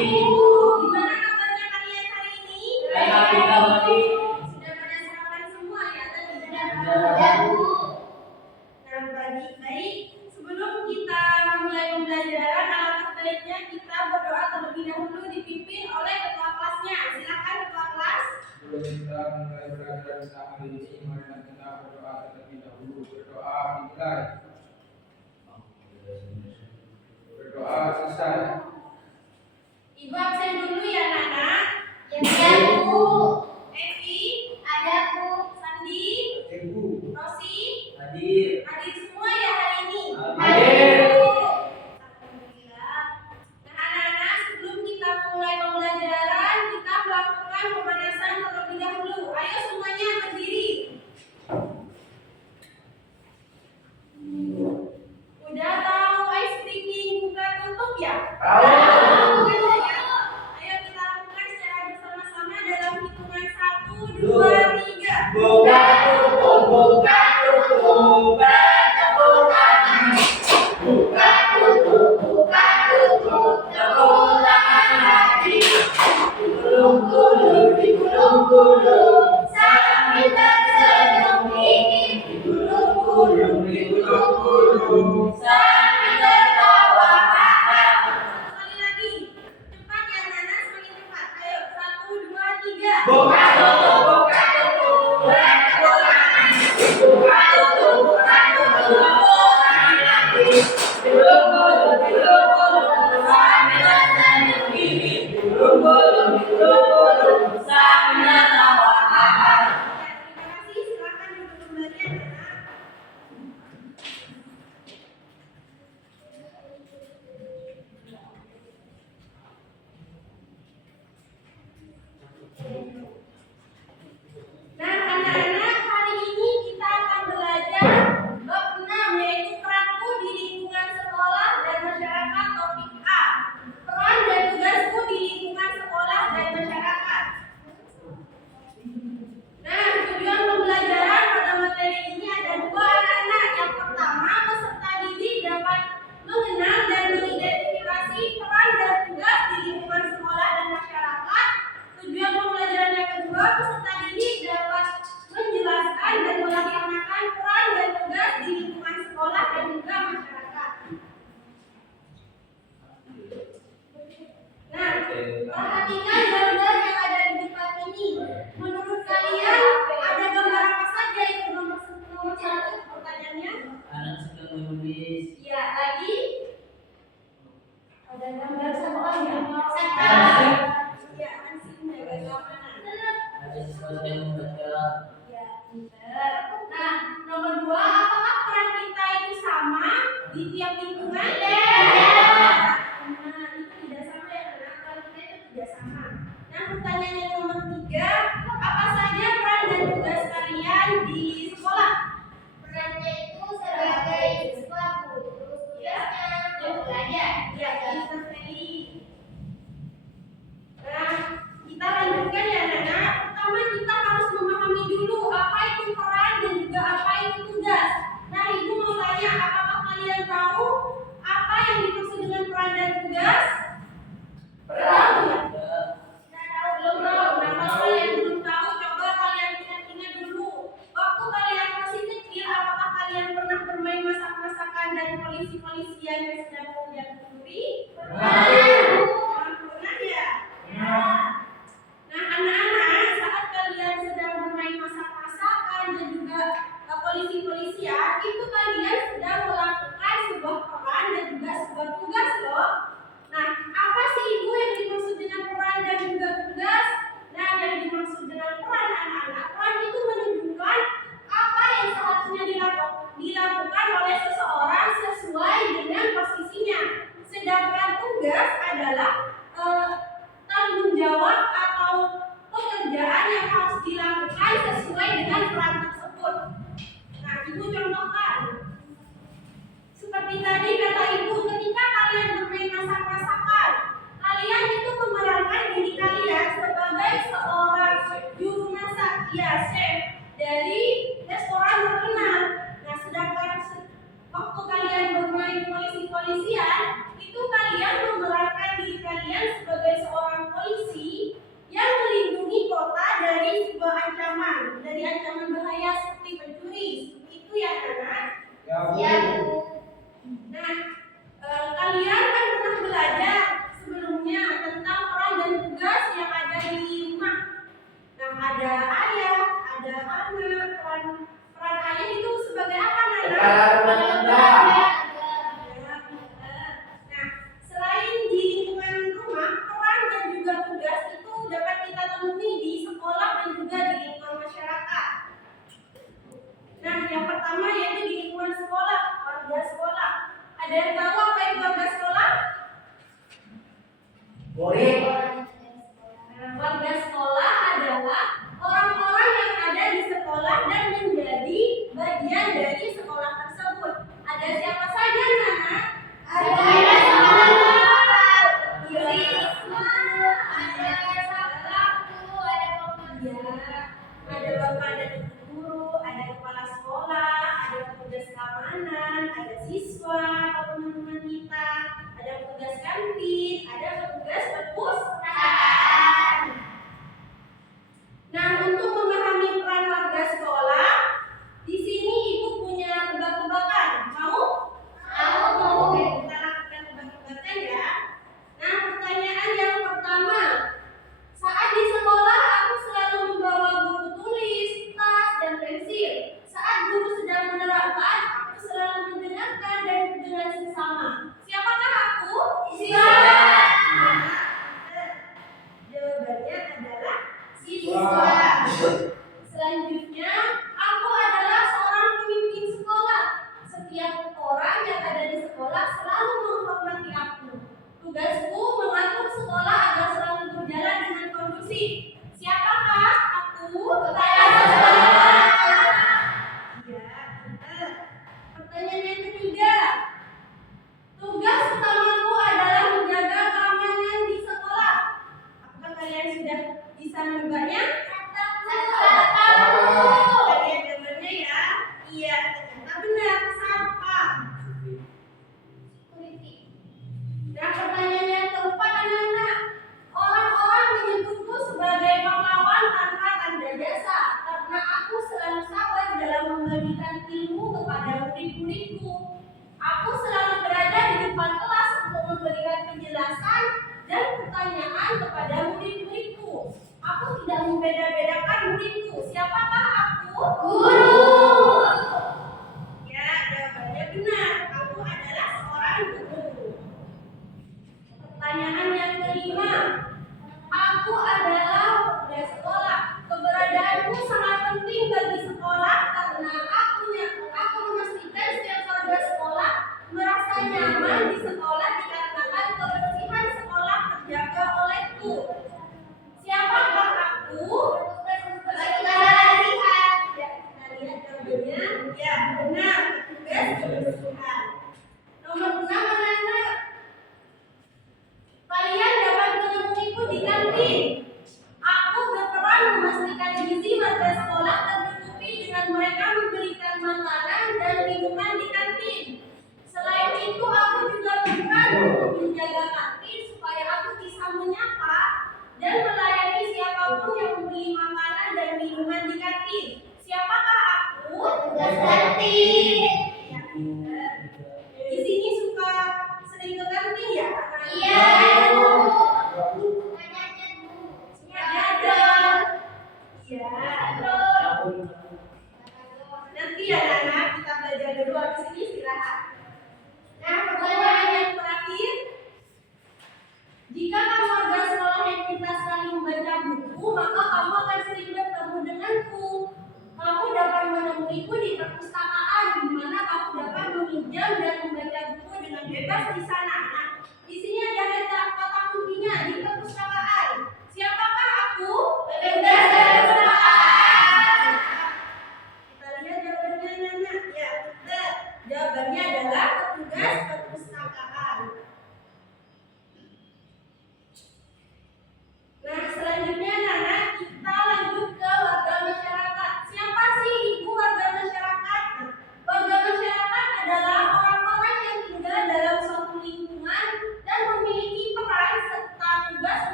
Gimana kabarnya kalian hari ini? Sudah pada sarapan semua ya tadi? Sudah, Bu. Nah, baik. Sebelum kita memulai pembelajaran, alangkah baiknya kita berdoa terlebih dahulu dipimpin oleh ketua kelasnya. Silakan ketua kelas. Sebelum kita mulai belajar tentang hari ini, mari kita berdoa terlebih dahulu. Berdoa dimulai. Berdoa selesai. Ibu absen dulu ya, Nana. Ya, Bu. Evi, Ada, Bu. Sandi, Ibu. Rosi, Hadir. hadir semua ya hari ini. Hadir. Alhamdulillah. Nah, anak-anak, sebelum kita mulai pembelajaran, kita melakukan pemanasan terlebih dahulu. Ayo semuanya berdiri. Udah tahu ice breaking buka tutup ya? Tahu. Ayo kita lakukan secara bersama-sama dalam hitungan 1, 2, 3. Buka tutup, buka tutup, tepuk tangan. Buka tutup, tepuk tangan lagi. Digulung-gulung, digulung-gulung, sambil tersenyum ini. Digulung-gulung, digulung-gulung, sambil tertawa. Sekali lagi. Cepat ya, Nana, semakin cepat. Ayo, 1, 2, 3. Buka tutup, buka tutup, tepuk tangan. Buka tutup, tepuk tangan lagi. Digulung-gulung, digulung-gulung, sambil tersenyum ini. Digulung-gulung, digulung-gulung, sambil tertawa. Terima kasih. Silakan duduk kembali ya, Nana. Nah, anak-anak, hari ini kita akan belajar bab 6, yaitu peranku di lingkungan sekolah dan masyarakat, topik A. Peran dan tugasku di lingkungan sekolah dan masyarakat. Nah, tujuan pembelajaran pada materi ini ada dua, anak-anak. Yang pertama, peserta didik dapat mengenal dan mengidentifikasi peran dan tugas di lingkungan sekolah dan masyarakat. Tujuan pembelajaran yang kedua, peserta didik dapat menjelaskan dan melaksanakan peran dan tugas di lingkungan sekolah dan juga masyarakat. Nah, perhatikan gambar yang ada di depan ini. Menurut kalian ada gambar apa saja itu nomor 1 pertanyaannya? Anak sedang menulis. Ya, lagi ada gambar sama orang ya? Ansip. Ya, ansip menjaga keamanan. Ada siswa sedang membaca. Ya, pinter. Nah, nomor 2, apakah peran kita itu sama di tiap lingkungan? Nah, itu tidak sama ya, karena peran kita itu tidak sama. Nah, pertanyaan yang nomor 3, apa saja peran dan tugas kalian di sekolah? Perannya itu sebagai siswa, Bu. Terus tugasnya belajar. Ya, bisa Feli. Nah, kita lanjutkan ya, anak-anak. Pertama kita harus memahami dulu apa itu peran dan juga apa itu tugas. Nah, Ibu mau tanya, apakah kalian tahu apa yang dimaksud dengan peran dan tugas? Tahu ya? Belum tahu. Nah, kalau kalian belum tahu, coba kalian ingat-ingat dulu. Waktu kalian masih kecil, apakah kalian pernah bermain masak-masakan dan polisi-polisian yang sedang mengejar pencuri? Pernah ya? Nah, anak-anak, saat kalian sedang bermain masak-masakan dan juga polisi-polisian, itu kalian sedang melakukan sebuah peran dan juga sebuah tugas loh. Nah, apa sih Ibu yang dimaksud dengan peran dan juga tugas? Nah, yang dimaksud dengan peran, anak-anak, peran itu menunjukkan apa yang seharusnya dilakukan oleh seseorang sesuai dengan posisinya. Sedangkan tugas adalah tanggung jawab atau pekerjaan yang harus dilakukan sesuai dengan peran tersebut. Nah, Ibu contohkan. Seperti tadi kata Ibu, ketika kalian bermain masak-masakan, kalian itu memerankan diri kalian sebagai seorang juru masak, ya, chef dari restoran terkenal. Nah, sedangkan waktu kalian bermain polisi-polisian, itu kalian memerankan diri kalian sebagai Siap, Bu. Nah, kalian kan pernah belajar sebelumnya tentang peran dan tugas yang ada di rumah. Nah, ada ayah, ada anak. Peran ayah itu sebagai apa, Nana? Nah, selain di lingkungan rumah, peran dan juga tugas itu dapat kita temui di sekolah dan juga di lingkungan masyarakat. Nah, yang pertama yaitu di lingkungan sekolah, warga sekolah. Ada yang tahu apa itu warga sekolah? Nah, warga sekolah adalah orang-orang yang ada di sekolah dan menjadi bagian dari sekolah tersebut. Ada siapa saja, Nana? Ada bapak dan guru, ada kepala sekolah, ada petugas keamanan, ada siswa atau teman-teman kita, ada petugas kantin, ada petugas perpustakaan. Nah, untuk memahami peran warga sekolah, di sini ibu punya tebak-tebakan. Mau? Oke, kita lakukan tebak-tebakan ya. Nah, pertanyaan yang pertama. Saat di sekolah, aku selalu membawa buku tulis, tas, dan pensil. Saat guru sedang menerangkan, aku selalu mendengarkan dan dengan seksama. Siapakah aku? Siswa. Jawabannya adalah siswa. Selanjutnya, aku adalah seorang pemimpin sekolah. Setiap orang yang ada di sekolah selalu menghormati aku. Tugasku mengatur sekolah agar selalu berjalan dengan kondusif. Siapakah aku? Kepala sekolah. Ya, benar. Pertanyaan yang ketiga. Tugas utamaku adalah menjaga keamanan di sekolah. Apakah kalian sudah bisa menebaknya? Kalian jawabannya ya? Iya, ternyata benar. Siapa? Nah, pertanyaan yang keempat, anak-anak. Orang-orang menyebutku sebagai pahlawan tanpa tanda jasa karena aku selalu sabar dalam membagikan ilmu kepada murid-muridku. Aku selalu berada di depan kelas untuk memberikan penjelasan dan pertanyaan kepada murid-muridku. Aku tidak membeda-bedakan muridku. Siapakah aku? Guru. Ya, jawabannya benar. Aku adalah seorang guru. Pertanyaan yang kelima. Aku adalah warga sekolah. Keberadaanku sangat penting bagi sekolah karena aku memastikan setiap warga sekolah merasa nyaman di sekolah dikarenakan kebersihan sekolah terjaga olehku. Siapakah aku? Ya, kita lihat jawabannya. Ya, benar. Tugas kebersihan. Nomor 6, anak-anak. Kalian dapat menemuiku di kantin. Aku berperan memastikan gizi warga sekolah tercukupi dengan mereka memberikan makanan dan minuman di kantin. Selain itu, aku juga berperan untuk menjaga kantin supaya aku bisa menyapa dan melayani siapapun yang membeli makanan dan minuman di kantin. Siapakah aku? Tugas kantin. Ya, benar. Di sini suka sering ke kantin ya? Iya, Bu. Jajan. Ya. Nanti ya, anak-anak, kita belajar dulu habis ini istirahat. Nah, pertanyaan yang terakhir. Jika kamu warga sekolah yang cinta sekali membaca buku, maka kamu akan sering bertemu denganku. Kamu dapat menemuiku di perpustakaan, di mana kamu dapat meminjam dan membaca buku dengan bebas di sana. Nah, di sini ada kata kuncinya di perpustakaan. Siapakah aku? Petugas perpustakaan. Kita lihat jawabannya, Nana. Ya, benar. Jawabannya adalah petugas perpustakaan. Nah, selanjutnya, Nana, kita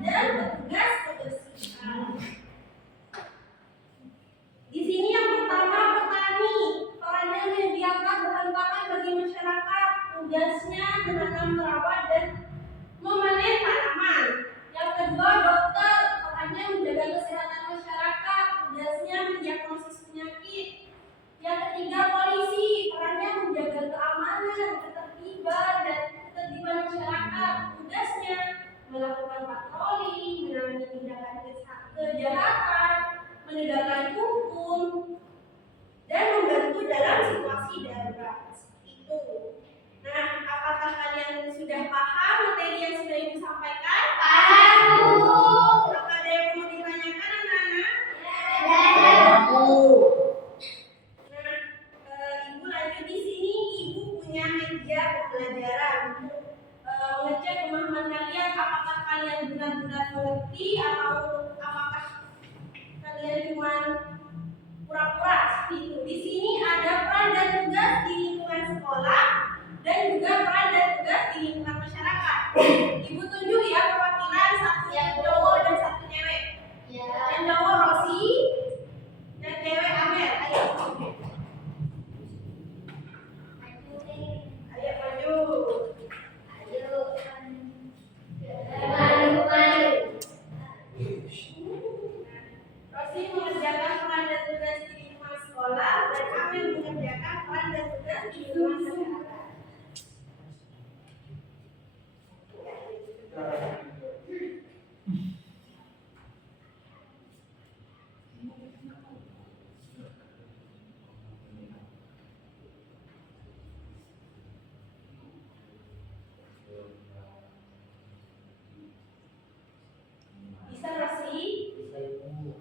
dan petugas kebersihan. Di sini yang pertama petani, perannya menyediakan bahan pangan bagi masyarakat, tugasnya menanam, merawat dan memanen tanaman. Yang kedua dokter, perannya menjaga kesehatan masyarakat, tugasnya mendiagnosis penyakit. Yang ketiga polisi, perannya menjaga keamanan, ketertiban dan ketertiban masyarakat, tugasnya melakukan patroli, menangani tindakan kejahatan, menegakkan hukum, dan membantu dalam situasi darurat. Itu. Nah, apakah kalian sudah paham materi yang sudah Ibu sampaikan? Paham. Apakah ada yang mau ditanyakan anak-anak? Nah, Ibu lanjut di sini. Ibu punya media pembelajaran untuk mengecek pemahaman kalian. Apakah kalian benar-benar mengerti atau apakah kalian cuma pura-pura seperti itu. Di sini ada peran dan tugas di lingkungan sekolah dan juga peran dan tugas di lingkungan masyarakat. Ibu tunjuk ya perwakilan, satu yang cowok dan satu cewek. Yang cowok Rosi dan cewek Amel. Ayo. Ayo maju. Rosi mengerjakan peran dan tugas di lingkungan sekolah dan Amel mengerjakan peran dan tugas di lingkungan masyarakat. Bisa Rosi? Bisa Ibu.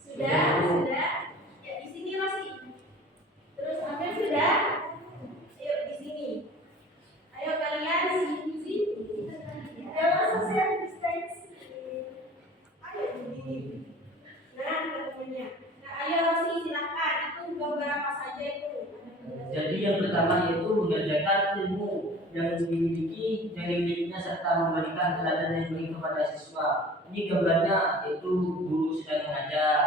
Sudah? Ya di sini Rosi. Terus Amel sudah? Ayo di sini. Ayo kalian sini. Ayo social distancing. Ayo begini. Nah, ketemunya. Nah, ayo Rosi silakan. Itu gambar apa saja itu? Jadi yang pertama yaitu mengerjakan ilmu yang dimilikinya serta memberikan teladan yang baik kepada siswa. Ini gambarnya yaitu guru sedang mengajar.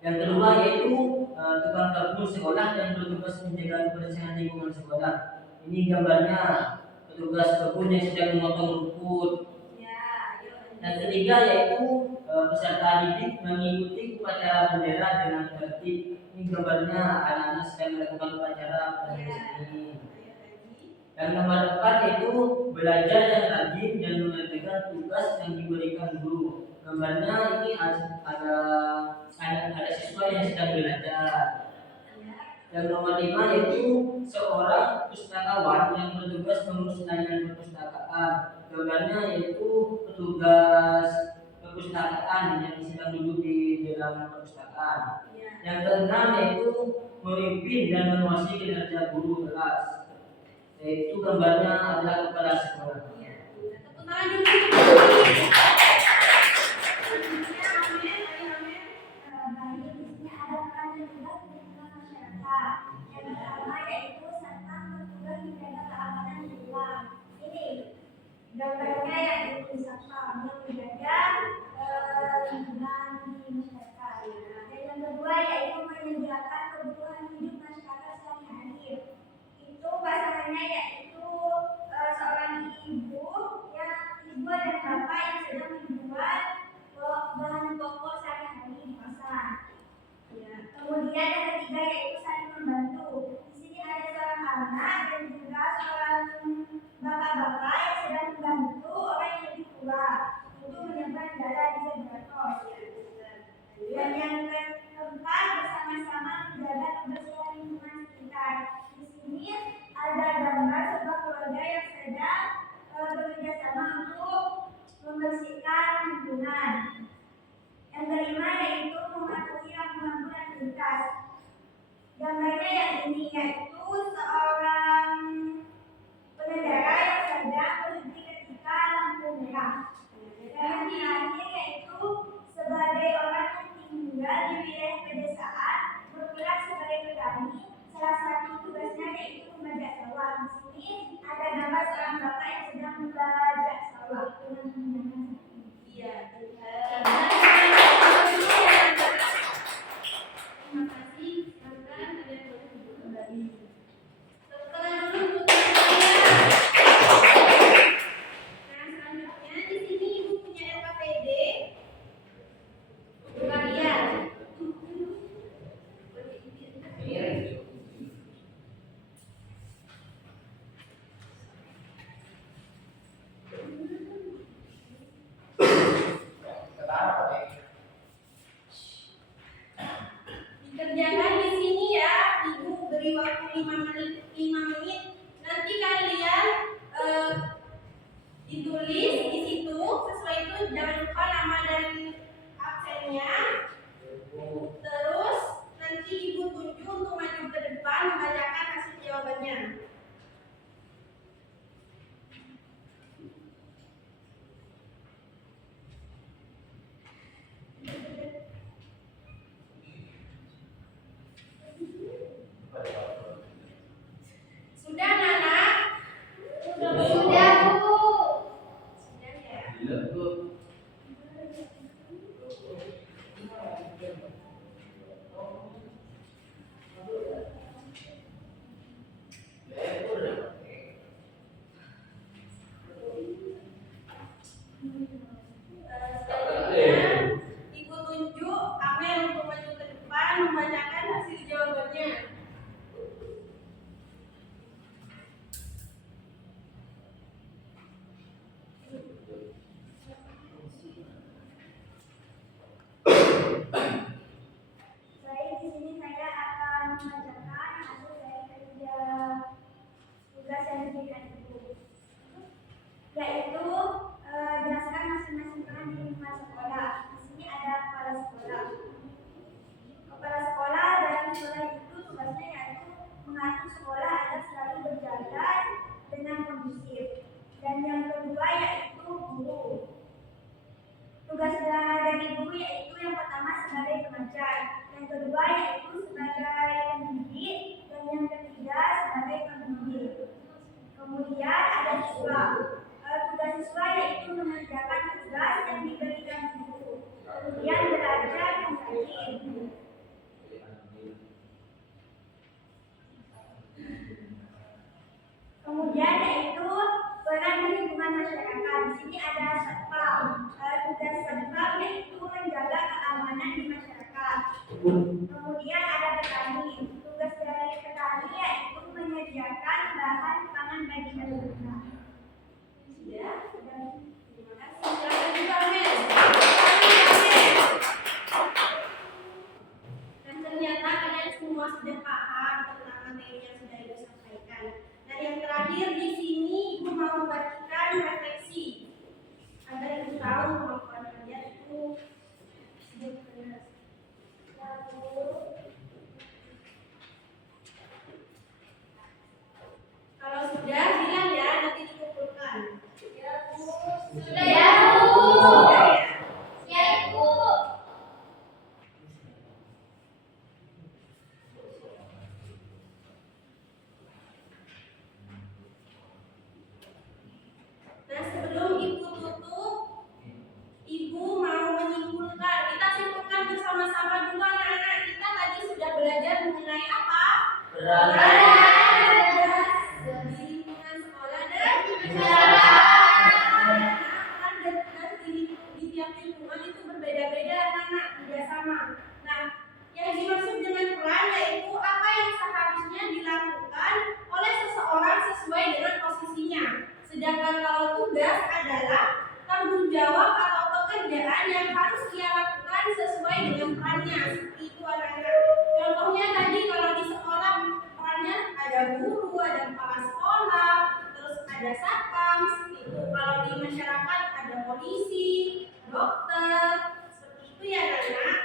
Yang kedua yaitu tukang kebun sekolah yang bertugas menjaga kebersihan lingkungan sekolah. Ini gambarnya petugas kebun yang sedang memotong rumput. Ya, ayo. Yang ketiga yaitu peserta didik mengikuti upacara bendera dengan tertib. Ini gambarnya anak-anak sedang melakukan upacara pada hari ini. Yang nomor 4 yaitu belajar yang rajin dan mengerjakan tugas yang diberikan guru. Gambarnya ini ada siswa yang sedang belajar. Yang nomor 5 yaitu seorang pustakawan yang bertugas mengurus layanan perpustakaan. Gambarnya yaitu petugas perpustakaan yang sedang duduk di dalam perpustakaan. Yang keenam yaitu memimpin dan menguasai kinerja guru kelas. Yaitu gambarnya adalah kepala sekolah. Tepuk tangan dulu. Gambarnya yang itu satpam yang menjaga lingkungan di masyarakat. Dan yang kedua yaitu menyediakan kebutuhan hidup masyarakat sehari-hari. Itu pasangannya yaitu seorang ibu dan bapak yang sedang membuat bahan pokok sehari-hari di pasar. Kemudian yang ketiga yaitu saling membantu. Di sini ada seorang anak dan juga seorang bapak-bapak yang sedang membantu orang yang lebih tua untuk menyeberang jalan di zebra cross. Dan yang keempat bersama-sama menjaga kebersihan lingkungan sekitar. Di sini ada gambar sebuah keluarga yang sedang bekerja sama untuk membersihkan lingkungan. Yang kelima yaitu mematuhi rambu-rambu lalu lintas. Gambarnya yang ini yaitu seorang pengendara yang kakak yang sedang belajar salah dengan menggunakan Iya. Terima kasih. Silakan kalian boleh duduk kembali. Setelah dulu untuk saya. Nah, selanjutnya di sini Ibu punya LKPD untuk kalian. Dikerjakan di sini ya, Ibu beri waktu 5 menit. Nanti kalian ditulis di situ sesuai itu, jangan lupa nama dan absennya. Terus nanti Ibu tunjuk untuk maju ke depan membacakan hasil jawabannya. Sudah, Nana? Sudah, Bu. Sudah ya. Selanjutnya Ibu tunjuk Amel untuk maju ke depan membacakan hasil jawabannya. Saya akan membacakan hasil dari kerja tugas yang diberikan Ibu, yaitu jelaskan masing-masing peran di lingkungan sekolah. Di sini ada kepala sekolah. Kepala sekolah dalam sekolah itu tugasnya yaitu mengatur sekolah agar selalu berjalan dengan kondusif. Dan yang kedua yaitu guru. Tugas dari guru yaitu yang pertama sebagai pengajar, yang kedua yaitu sebagai pendidik, dan yang ketiga sebagai pendidik. Kemudian ada siswa. Tugas siswa yaitu mengerjakan tugas yang diberikan guru, kemudian belajar yang rajin. Kemudian yaitu peran di lingkungan masyarakat. Di sini ada satpam. Tugas satpam yaitu menjaga keamanan di masyarakat. Kemudian ada petani. Tugas dari petani yaitu menyediakan bahan pangan bagi masyarakat. Sudah? Sudah. Terima kasih. Silakan juga Amel. Dan ternyata kalian semua sudah paham tentang materi yang sudah Ibu sampaikan. Dan yang terakhir di sini Ibu mau membagikan refleksi agar Ibu tahu kemampuan kalian itu sudah benar. Kalau sudah bilang ya, nanti dikumpulkan. Sudah ya, Bu. Sudah ya. Ya, Ibu. Nah, sebelum Ibu tutup, Ibu mau menyimpulkan. Kita simpulkan bersama-sama dulu anak-anak. Kita tadi sudah belajar mengenai apa? Peran Di lingkungan sekolah dan di tiap lingkungan itu berbeda-beda anak-anak, tidak sama. Nah, yang dimaksud dengan peran yaitu apa yang seharusnya dilakukan oleh seseorang sesuai dengan posisinya. Sedangkan kalau tugas adalah tanggung jawab atau pekerjaan yang harus ia lakukan sesuai dengan perannya. Seperti itu anak-anak. Contohnya tadi kalau di sekolah perannya ada guru, ada kepala sekolah, terus ada satpam. Itu kalau di masyarakat ada polisi, dokter. Seperti itu ya anak-anak.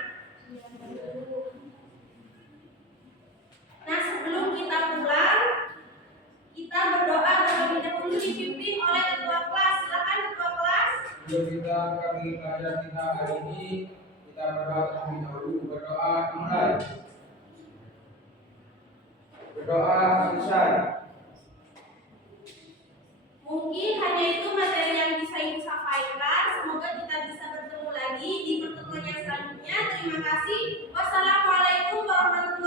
Nah, sebelum kita pulang, kita berdoa terlebih dahulu dipimpin oleh ketua kelas. Silakan ketua kelas. Sebelum kita kami pelajaran kita hari ini, kita berdoa terlebih dahulu. Berdoa mulai. Berdoa selesai. Mungkin hanya itu materi yang bisa Ibu sampaikan. Semoga kita bisa bertemu lagi di pertemuan yang selanjutnya. Terima kasih. Wassalamualaikum warahmatullahi wabarakatuh.